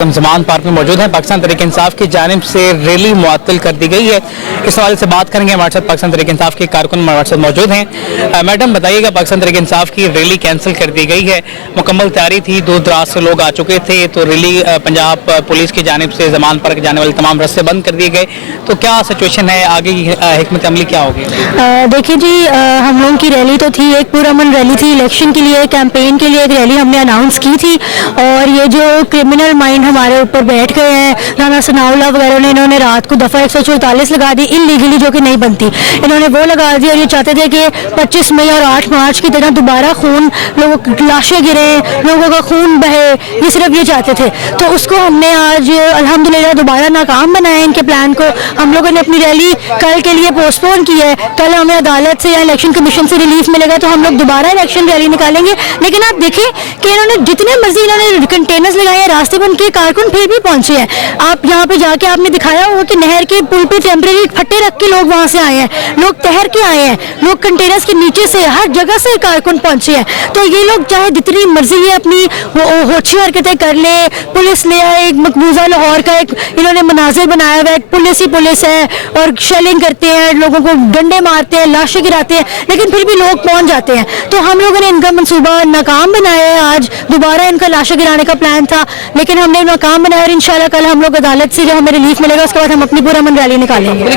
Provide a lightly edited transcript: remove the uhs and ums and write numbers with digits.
हम ज़मान पार्क में मौजूद हैं। पाकिस्तान तहरीक इंसाफ की जानिब से रैली मुअत्तल कर दी गई है। इस हवाले से बात करेंगे। हमारे साथ पाकिस्तान तहरीक इंसाफ के कारकुन हमारे साथ मौजूद हैं। मैडम बताइएगा, पाकिस्तान तहरीक इंसाफ की रैली कैंसिल कर दी गई है, मुकम्मल तैयारी थी, दूर दराज से लोग आ चुके थे, तो रैली पंजाब पुलिस की जानिब से ज़मान पार्क जाने वाले तमाम रास्ते बंद कर दिए गए, तो क्या सिचुएशन है, आगे की हिकमत अमली क्या होगी? देखिए जी, हम लोगों की रैली तो थी, एक पुरअमन रैली थी, इलेक्शन के लिए कैंपेन के लिए एक रैली हमने अनाउंस की थी। और ये जो क्रिमिनल माइंड हमारे ऊपर बैठ गए हैं, राना सनाउल्लाह वगैरह ने, इन्होंने रात को दफ़ा 144 लगा दी इनलीगली, जो कि नहीं बनती, इन्होंने वो लगा दी। और ये चाहते थे कि 25 मई और 8 मार्च की तरह दोबारा खून, लोगों लाशें गिरे, लोगों का खून बहे, ये सिर्फ ये चाहते थे। तो उसको हमने आज अल्हम्दुलिल्लाह दोबारा नाकाम बनाया। इनके प्लान को हम लोगों ने अपनी रैली कल के लिए पोस्टपोन की है। कल हमें अदालत से या इलेक्शन कमीशन से रिलीफ मिलेगा तो हम लोग दोबारा इलेक्शन रैली निकालेंगे। लेकिन आप देखें कि इन्होंने जितने मर्जी इन्होंने कंटेनर्स लगाए हैं, रास्ते बंद किए, कारकुन फिर भी पहुंचे हैं। आप यहाँ पे जाके आपने दिखाया होगा कि नहर के पुल पे टेम्परेरी फट्टे रख के लोग वहाँ से आए हैं, लोग तैर के आए हैं, लोग कंटेनर्स के नीचे से हर जगह से कारकुन पहुंचे हैं। तो ये लोग चाहे जितनी मर्जी ये अपनी होची हरकतें कर ले, पुलिस ले आए, एक मकबूजा लाहौर का एक इन्होंने मनाजिर बनाया हुआ है, पुलिस ही पुलिस है और शेलिंग करते हैं, लोगों को डंडे मारते हैं, लाशें गिराते हैं, लेकिन फिर भी लोग पहुंच जाते हैं। तो हम लोगों ने इनका मंसूबा नाकाम बनाया है। आज दोबारा इनका लाशें गिराने का प्लान था, लेकिन हमने नाकाम बनाया और इंशाल्लाह कल हम लोग अदालत से जब हमें रिलीफ मिलेगा उसके बाद हम अपनी पुरअमन रैली निकालेंगे।